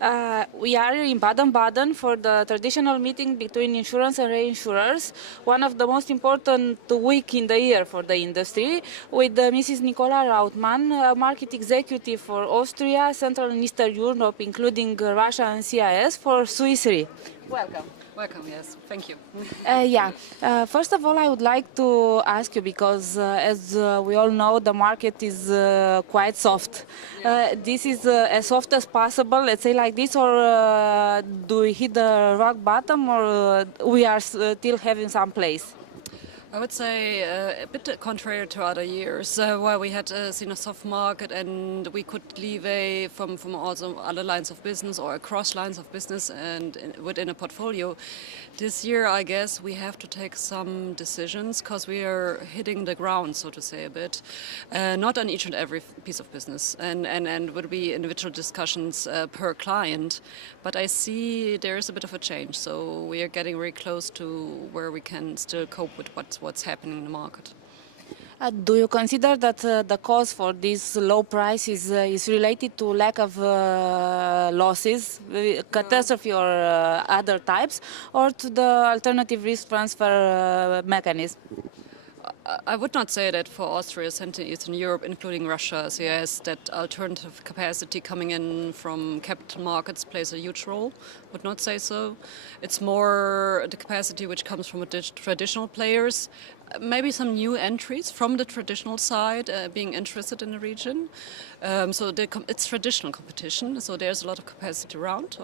We are in Baden-Baden for the traditional meeting between insurance and reinsurers, one of the most important week in the year for the industry, with Mrs. Nicola RAUTMANN, market executive for Austria, Central and Eastern Europe, including Russia and CIS, for Swiss Re. Welcome. Welcome, yes. Thank you. First of all, I would like to ask you, because as we all know, the market is quite soft. This is as soft as possible, let's say like this, or do we hit the rock bottom, or we are still having some place? I would say a bit contrary to other years, where we had seen a soft market and we could leeway from also other lines of business or across lines of business and within a portfolio. This year, I guess, we have to take some decisions because we are hitting the ground, so to say, a bit. Not on each and every piece of business, and would be individual discussions per client. But I see there is a bit of a change, so we are getting very close to where we can still cope with what's happening in the market. Do you consider that the cause for these low prices is related to lack of losses, catastrophe or other types, or to the alternative risk transfer mechanism? I would not say that for Austria, Central and Eastern Europe, including Russia, CIS, that alternative capacity coming in from capital markets plays a huge role. Would not say so. It's more the capacity which comes from traditional players, maybe some new entries from the traditional side being interested in the region. So it's traditional competition, so there's a lot of capacity around.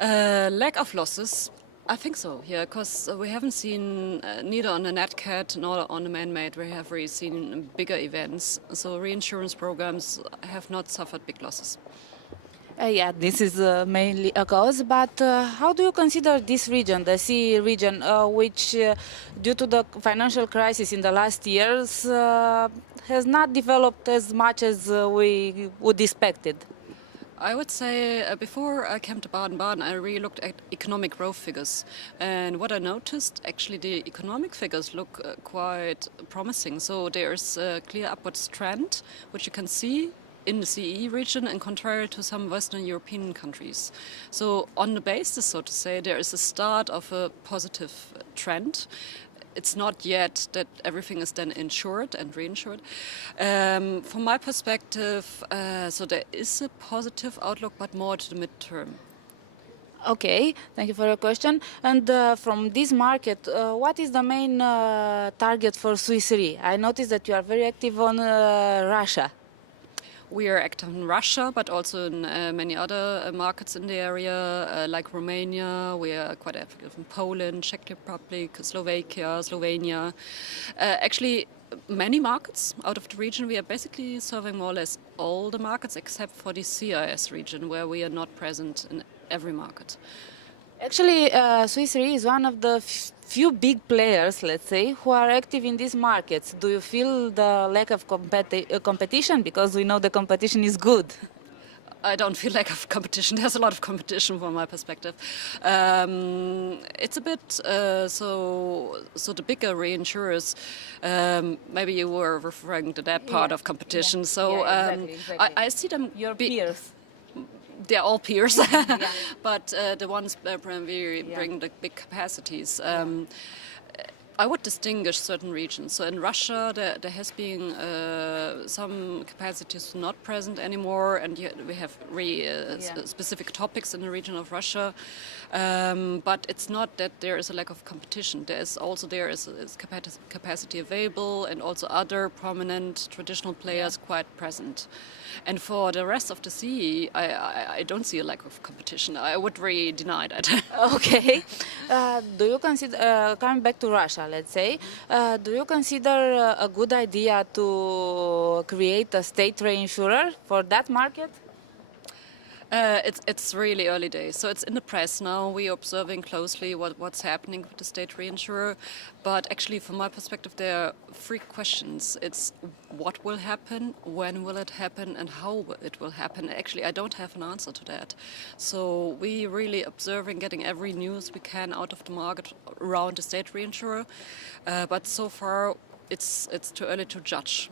Lack of losses. I think so, yeah, because we haven't seen, neither on the Nat Cat nor on the man-made, we have really seen bigger events. So reinsurance programs have not suffered big losses. This is mainly a cause, but how do you consider this region, the CEE region, which, due to the financial crisis in the last years, has not developed as much as we would expected? I would say before I came to Baden-Baden, I really looked at economic growth figures. And what I noticed, actually the economic figures look quite promising. So there's a clear upwards trend, which you can see in the CEE region and contrary to some Western European countries. So on the basis, so to say, there is a start of a positive trend. It's not yet that everything is then insured and reinsured. From my perspective, so there is a positive outlook, but more to the midterm. Okay, thank you for your question. And from this market, what is the main target for Swiss Re? I noticed that you are very active on Russia. We are active in Russia, but also in many other markets in the area, like Romania. We are quite active in Poland, Czech Republic, Slovakia, Slovenia. Actually, many markets out of the region. We are basically serving more or less all the markets except for the CIS region, where we are not present in every market. Actually, Swiss Re is one of the few big players, let's say, who are active in these markets. Do you feel the lack of competition? Because we know the competition is good. I don't feel lack of competition. There's a lot of competition from my perspective. It's a bit so the bigger reinsurers. Maybe you were referring to that part of competition. So exactly. I see them. Your peers. They're all peers, but the ones primarily bring the big capacities. I would distinguish certain regions. So in Russia, there has been some capacities not present anymore, and we have specific topics in the region of Russia. But it's not that there is a lack of competition. There is capacity available, and also other prominent traditional players quite present. And for the rest of the CEE, I don't see a lack of competition. I would really deny that. Okay. Do you consider, coming back to Russia, let's say, do you consider a good idea to create a state reinsurer for that market? It's really early days, so it's in the press now. We're observing closely what's happening with the state reinsurer. But actually, from my perspective, there are three questions. It's what will happen, when will it happen, and how it will happen. Actually, I don't have an answer to that. So we're really observing, getting every news we can out of the market around the state reinsurer. But so far, it's too early to judge.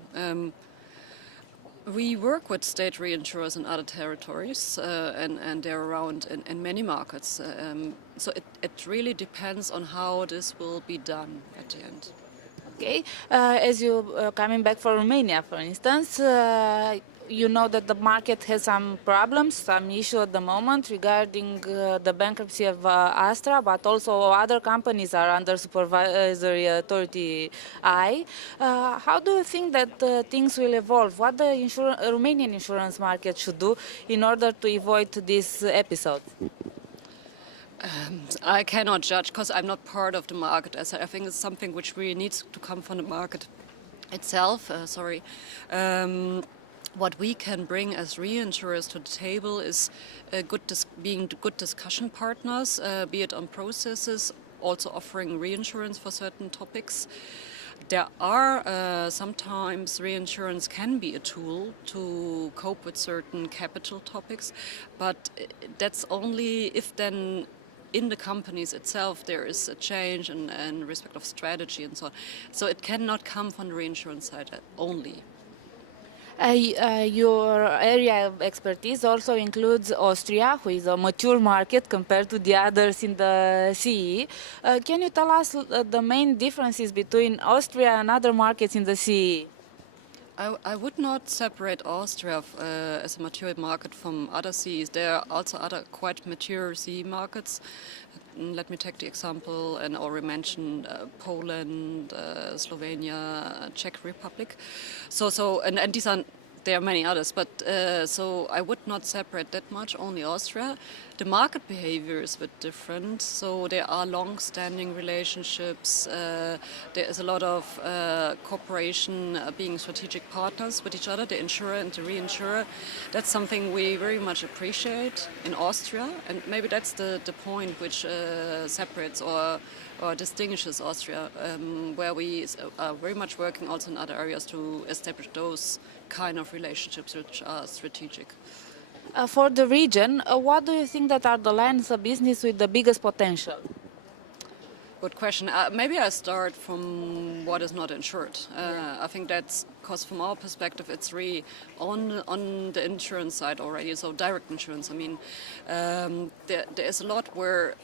We work with state reinsurers in other territories, and they're around in many markets. So it really depends on how this will be done at the end. Okay, as you coming back from Romania, for instance, you know that the market has some problems, some issue at the moment regarding the bankruptcy of Astra, but also other companies are under supervisory authority eye. How do you think that things will evolve? What the Romanian insurance market should do in order to avoid this episode? I cannot judge because I'm not part of the market. As I think it's something which really needs to come from the market itself. What we can bring as reinsurers to the table is being good discussion partners, be it on processes, also offering reinsurance for certain topics. There are sometimes reinsurance can be a tool to cope with certain capital topics, but that's only if then in the companies itself there is a change in respect of strategy and so on. So it cannot come from the reinsurance side only. Your area of expertise also includes Austria, who is a mature market compared to the others in the CEE. Can you tell us the main differences between Austria and other markets in the CEE? I would not separate Austria as a mature market from other CEs. There are also other quite mature CE markets. Let me take the example and already mentioned Poland, Slovenia, Czech Republic. And these are there are many others, but so I would not separate that much. Only Austria. The market behavior is a bit different. So there are long-standing relationships. There is a lot of cooperation, being strategic partners with each other, the insurer and the reinsurer. That's something we very much appreciate in Austria, and maybe that's the point which separates or distinguishes Austria, where we are very much working also in other areas to establish those kind of relationships which are strategic. For the region, what do you think that are the lines of business with the biggest potential? Good question. Maybe I start from what is not insured. I think that's because from our perspective, it's really on the insurance side already, so direct insurance. I mean, there is a lot where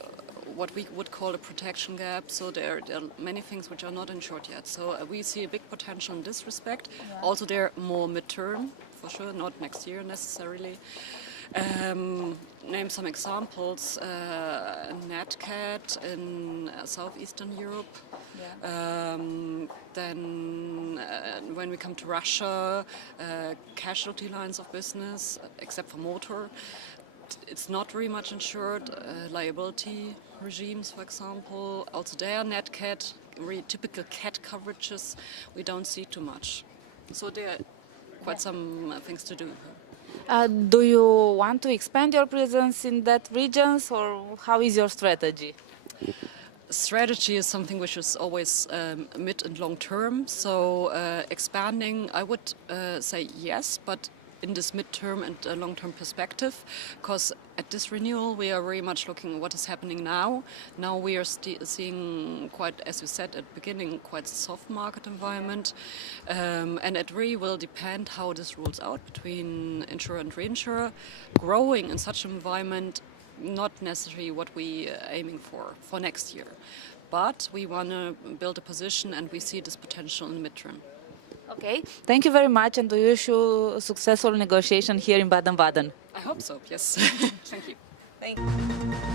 what we would call a protection gap. So there are many things which are not insured yet. So we see a big potential in this respect. Yeah. Also, they're more midterm, for sure, not next year necessarily. Name some examples. NatCat in southeastern Europe. Yeah. Then when we come to Russia, casualty lines of business, except for motor. It's not very much insured. Liability regimes, for example. Also there, NatCat, really typical cat coverages, we don't see too much. So there are quite some things to do. Do you want to expand your presence in that regions, or how is your strategy? Strategy is something which is always mid and long term. So expanding, I would say yes, but in this midterm and long-term perspective, because at this renewal we are very much looking at what is happening now. Now we are seeing quite, as you said at the beginning, quite soft market environment, and it really will depend how this rolls out between insurer and reinsurer. Growing in such an environment, not necessarily what we are aiming for next year, but we want to build a position and we see this potential in the midterm. Okay, thank you very much, and we wish you successful negotiation here in Baden-Baden. I hope so, yes. Thank you. Thank you.